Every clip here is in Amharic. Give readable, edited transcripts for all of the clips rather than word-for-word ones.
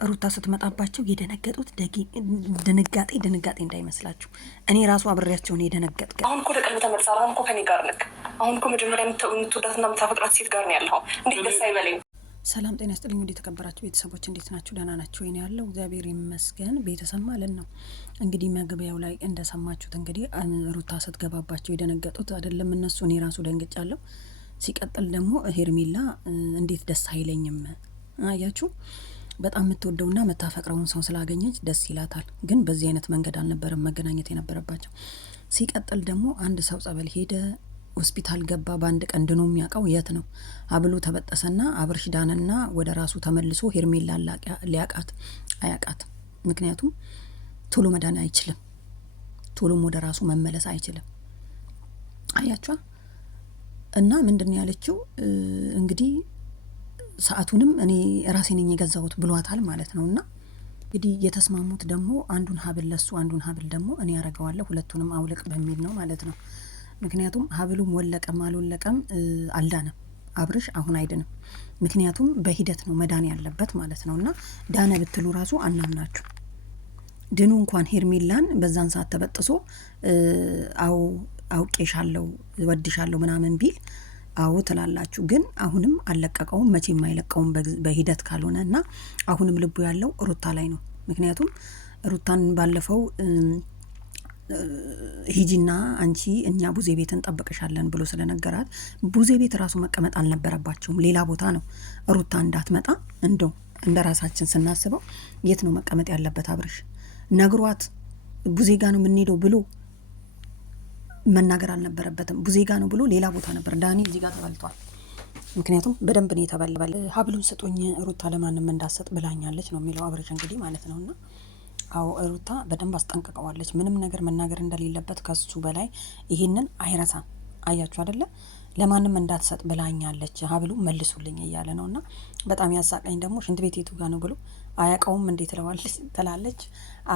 ሩታ ስትመጣባቸው የደነገጡት ድንጋጤ እንዳይመስላችሁ። እኔ ራሱ አብሬያቸው ነው የደነገጥኩት። አሁን እኮ ለቀልብ ተመልሳል። አሁን እኮ ከኔ ጋር ነክ። አሁን እኮ መጀመሪያ የምትወዳትና የምታፈቅራት ሴት ጋር ነው ያለው። እንዴት ደስ አይበለኝ? ሰላም ጤና ይስጥልኝ። እንዴት ተከበራችሁ ቤተሰቦች እንዴት ናችሁ? ደህና ናችሁ? እኔ ያለው እግዚአብሔር ይመስገን። ቤተሰብ ማለት ነው እንግዲህ መግቢያው ላይ እንደሰማችሁት እንግዲህ ሩታ ስትገባባቸው የደነገጡት አይደለም እነሱ፣ እኔ ራሱ ደንግጫለሁ። ሲቀጥል ደግሞ ሄርሜላ እንዴት ደስ አይለኝም? አያችሁ፣ በጣም የምትወደውና የምታፈቅረውን ሰው ስላገኘች ደስ ይላታል። ግን በዚህ አይነት መንገድ አልነበረም መገናኘት የነበረባቸው። ሲቀጥል ደግሞ አንድ ሰው ጸበል ሄደ፣ ሆስፒታል ገባ፣ በአንድ ቀን ድኖ የሚያውቀው የት ነው? ሀብሉ ተበጠሰና አብርሽ ዳነና ወደ ራሱ ተመልሶ ሄርሜላ ሊያቃት አያቃት። ምክንያቱም ቶሎ መዳን አይችልም፣ ቶሎም ወደ ራሱ መመለስ አይችልም። አያቿ እና ምንድን ያለችው እንግዲህ ሰዓቱንም እኔ ራሴ ነኝ የገዛሁት ብሏታል ማለት ነው። እና እንግዲህ የተስማሙት ደግሞ አንዱን ሀብል ለሱ አንዱን ሀብል ደግሞ እኔ ያረገዋለሁ ሁለቱንም አውልቅ በሚል ነው ማለት ነው። ምክንያቱም ሀብሉም ወለቀም አልወለቀም አልዳነም፣ አብርሽ አሁን አይድንም። ምክንያቱም በሂደት ነው መዳን ያለበት ማለት ነው። እና ዳነ ብትሉ ራሱ አናምናችሁ። ድኑ እንኳን ሄርሜላን በዛን ሰዓት ተበጥሶ አውቄሻለሁ ወድሻለሁ ምናምን ቢል አዎ ትላላችሁ። ግን አሁንም አልለቀቀውም፣ መቼም አይለቀውም በሂደት ካልሆነ እና አሁንም ልቡ ያለው ሩታ ላይ ነው። ምክንያቱም ሩታን ባለፈው ሂጂና አንቺ እኛ ቡዜ ቤት እንጠብቅሻለን ብሎ ስለነገራት ቡዜ ቤት ራሱ መቀመጥ አልነበረባቸውም፣ ሌላ ቦታ ነው ሩታ እንዳትመጣ። እንደው እንደ ራሳችን ስናስበው የት ነው መቀመጥ ያለበት? አብርሽ ነግሯት ቡዜ ጋ ነው የምንሄደው ብሎ መናገር አልነበረበትም። ቡዜ ጋ ነው ብሎ ሌላ ቦታ ነበር። ዳኒ እዚህ ጋር ተበልቷል። ምክንያቱም በደንብ ነው የተበለበለ። ሀብሉን ስጡኝ ሩታ ለማንም እንዳሰጥ ብላኛለች ነው የሚለው አብርሽ እንግዲህ ማለት ነውና አዎ ሩታ በደንብ አስጠንቅቀዋለች። ምንም ነገር መናገር እንደሌለበት ከሱ በላይ ይሄንን አይረሳም። አያችሁ አይደለ? ለማንም እንዳትሰጥ ብላኛለች፣ ሀብሉ መልሱልኝ እያለ ነውና በጣም ያሳቀኝ ደግሞ ሽንት ቤት የቱ ጋር ነው ብሎ አያውቀውም እንዴ ትላለች።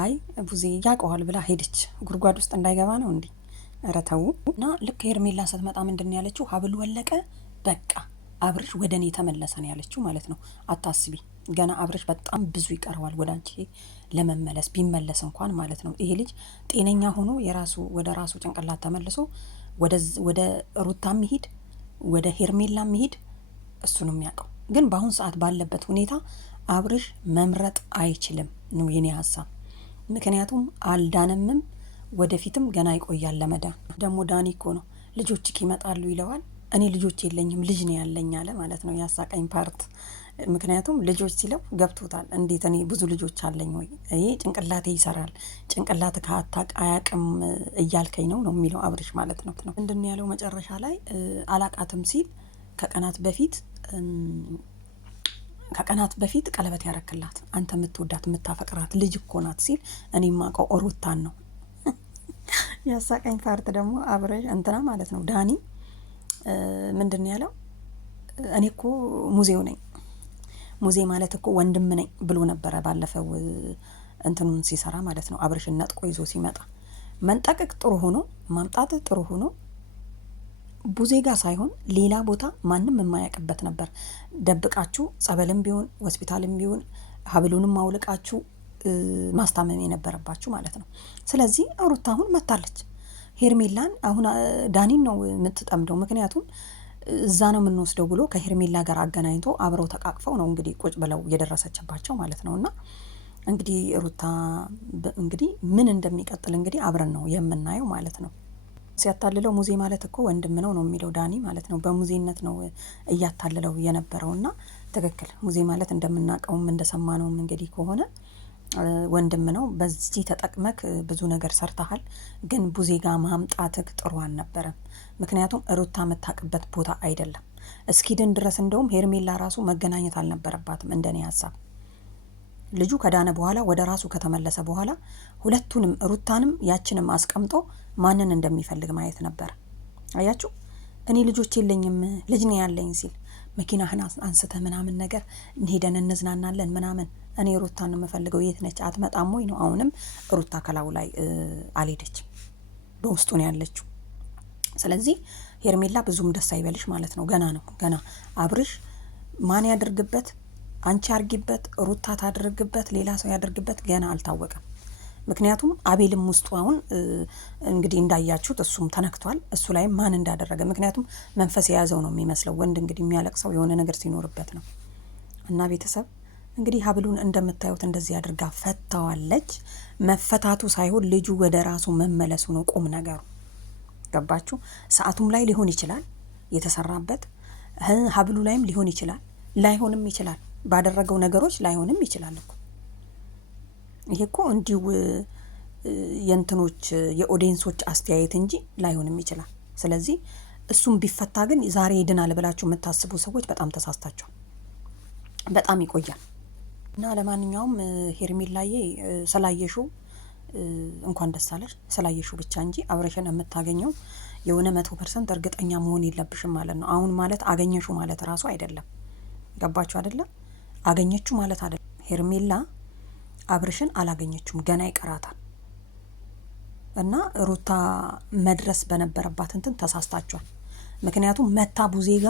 አይ ቡዜ ያውቀዋል ብላ ሄደች። ጉድጓድ ውስጥ እንዳይገባ ነው እንዴ? ኧረ ተው። እና ልክ ሄርሜላ ስትመጣ ምንድን ነው ያለችው? ሀብሉ ወለቀ፣ በቃ አብርሽ ወደ እኔ ተመለሰ ነው ያለችው ማለት ነው። አታስቢ፣ ገና አብርሽ በጣም ብዙ ይቀረዋል ወደ አንቺ ለመመለስ፣ ቢመለስ እንኳን ማለት ነው። ይሄ ልጅ ጤነኛ ሆኖ ወደ ራሱ ጭንቅላት ተመልሶ ወደ ሩታ ሚሄድ ወደ ሄርሜላ ሚሄድ እሱ ነው የሚያውቀው። ግን በአሁን ሰዓት ባለበት ሁኔታ አብርሽ መምረጥ አይችልም ነው የኔ ሀሳብ። ምክንያቱም አልዳነምም፣ ወደፊትም ገና ይቆያል ለመዳን። ደግሞ ዳኒ እኮ ነው ልጆችክ ይመጣሉ ይለዋል። እኔ ልጆች የለኝም ልጅ ነው ያለኝ አለ ማለት ነው። ያሳቀኝ ፓርት ምክንያቱም ልጆች ሲለው ገብቶታል። እንዴት እኔ ብዙ ልጆች አለኝ ወይ? ይሄ ጭንቅላቴ ይሰራል፣ ጭንቅላት ካታቅ አያቅም እያልከኝ ነው የሚለው አብርሽ ማለት ነው። ምንድን ያለው መጨረሻ ላይ አላቃትም ሲል ከቀናት በፊት ቀለበት ያረክላት አንተ የምትወዳት የምታፈቅራት ልጅ እኮ ናት ሲል እኔ ማውቀው ሩታን ነው። ያሳቀኝ ፓርት ደግሞ አብርሽ እንትና ማለት ነው ዳኒ ምንድን ያለው እኔ እኮ ሙዚው ነኝ፣ ሙዜ ማለት እኮ ወንድም ነኝ ብሎ ነበረ ባለፈው እንትኑን ሲሰራ ማለት ነው። አብርሽን ነጥቆ ይዞ ሲመጣ መንጠቅቅ ጥሩ ሆኖ ማምጣት ጥሩ ሆኖ ቡዜ ጋር ሳይሆን ሌላ ቦታ ማንም የማያውቅበት ነበር ደብቃችሁ፣ ጸበልም ቢሆን ሆስፒታልም ቢሆን ሀብሉንም አውልቃችሁ ማስታመም የነበረባችሁ ማለት ነው። ስለዚህ ሩታ አሁን መታለች። ሄርሜላን አሁን ዳኒን ነው የምትጠምደው። ምክንያቱም እዛ ነው የምንወስደው ብሎ ከሄርሜላ ጋር አገናኝቶ አብረው ተቃቅፈው ነው እንግዲህ ቁጭ ብለው የደረሰችባቸው ማለት ነው። እና እንግዲህ ሩታ እንግዲህ ምን እንደሚቀጥል እንግዲህ አብረን ነው የምናየው ማለት ነው። ሲያታልለው ሙዜ ማለት እኮ ወንድም ነው የሚለው ዳኒ ማለት ነው። በሙዜነት ነው እያታልለው የነበረውና ትክክል። ሙዜ ማለት እንደምናውቀውም እንደሰማነውም እንግዲህ ከሆነ ወንድም ነው። በዚህ ተጠቅመክ ብዙ ነገር ሰርተሃል፣ ግን ቡዜ ጋር ማምጣትክ ጥሩ አልነበረም። ምክንያቱም ሩታ የምታውቅበት ቦታ አይደለም። እስኪድን ድረስ እንደውም ሄርሜላ ራሱ መገናኘት አልነበረባትም እንደኔ ሀሳብ። ልጁ ከዳነ በኋላ ወደ ራሱ ከተመለሰ በኋላ ሁለቱንም ሩታንም ያችንም አስቀምጦ ማንን እንደሚፈልግ ማየት ነበር። አያችሁ፣ እኔ ልጆች የለኝም ልጅ ነው ያለኝ ሲል መኪናህን አንስተህ ምናምን ነገር እንሄደን እንዝናናለን ምናምን። እኔ ሩታን የምፈልገው የት ነች? አትመጣም ወይ ነው። አሁንም ሩታ ከላው ላይ አልሄደችም፣ በውስጡ ነው ያለችው። ስለዚህ ሄርሜላ ብዙም ደስ አይበልሽ ማለት ነው። ገና ነው ገና። አብርሽ ማን ያድርግበት አንቺ አርጊበት፣ ሩታ ታድርግበት፣ ሌላ ሰው ያደርግበት ገና አልታወቀም። ምክንያቱም አቤልም ውስጡ አሁን እንግዲህ እንዳያችሁት እሱም ተነክቷል። እሱ ላይም ማን እንዳደረገ ምክንያቱም መንፈስ የያዘው ነው የሚመስለው። ወንድ እንግዲህ የሚያለቅሰው የሆነ ነገር ሲኖርበት ነው። እና ቤተሰብ እንግዲህ ሀብሉን እንደምታዩት እንደዚህ አድርጋ ፈታዋለች። መፈታቱ ሳይሆን ልጁ ወደ ራሱ መመለሱ ነው ቁም ነገሩ። ገባችሁ? ሰዓቱም ላይ ሊሆን ይችላል የተሰራበት፣ ሀብሉ ላይም ሊሆን ይችላል፣ ላይሆንም ይችላል። ባደረገው ነገሮች ላይሆንም ይችላል እኮ። ይሄ እኮ እንዲሁ የእንትኖች የኦዲየንሶች አስተያየት እንጂ ላይሆንም ይችላል። ስለዚህ እሱም ቢፈታ ግን ዛሬ ይድናል ብላችሁ የምታስቡ ሰዎች በጣም ተሳስታችኋል። በጣም ይቆያል። እና ለማንኛውም ሄርሜላዬ ስላየሹ እንኳን ደስ አለሽ። ስላየሹ ብቻ እንጂ አብረሽን የምታገኘው የሆነ 100% እርግጠኛ መሆን የለብሽም ማለት ነው። አሁን ማለት አገኘሹ ማለት ራሱ አይደለም። ገባችሁ አይደለም? አገኘችው ማለት አይደለም። ሄርሜላ አብርሽን አላገኘችውም፣ ገና ይቀራታል። እና ሩታ መድረስ በነበረባት እንትን ተሳስታችኋል። ምክንያቱም መታ ቡዜ ጋ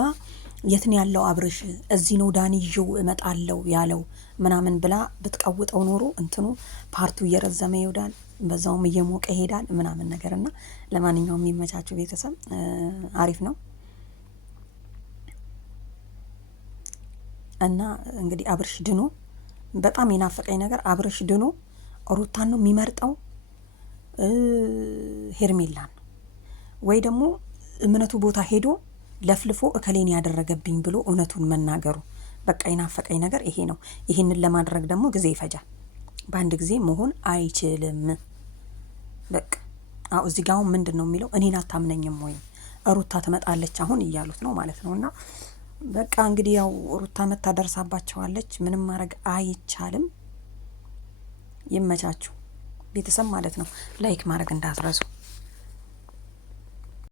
የት ነው ያለው አብርሽ? እዚህ ነው ዳኒ ይዤው እመጣለሁ ያለው ምናምን ብላ ብትቀውጠው ኖሮ እንትኑ ፓርቱ እየረዘመ ይሄዳል፣ በዛውም እየሞቀ ይሄዳል ምናምን ነገር። እና ለማንኛውም የሚመቻቸው ቤተሰብ አሪፍ ነው። እና እንግዲህ አብርሽ ድኖ በጣም የናፈቀኝ ነገር አብርሽ ድኖ ሩታን ነው የሚመርጠው ሄርሜላን ነው ወይ ደግሞ እምነቱ ቦታ ሄዶ ለፍልፎ እከሌን ያደረገብኝ ብሎ እውነቱን መናገሩ። በቃ የናፈቀኝ ነገር ይሄ ነው። ይሄንን ለማድረግ ደግሞ ጊዜ ይፈጃል። በአንድ ጊዜ መሆን አይችልም። በቃ እዚህ ጋር አሁን ምንድን ነው የሚለው? እኔን አታምነኝም ወይ ሩታ ትመጣለች አሁን እያሉት ነው ማለት ነው። እና በቃ እንግዲህ ያው ሩታ መታ ደርሳባቸዋለች። ምንም ማድረግ አይቻልም። ይመቻችሁ ቤተሰብ ማለት ነው። ላይክ ማድረግ እንዳትረሱ።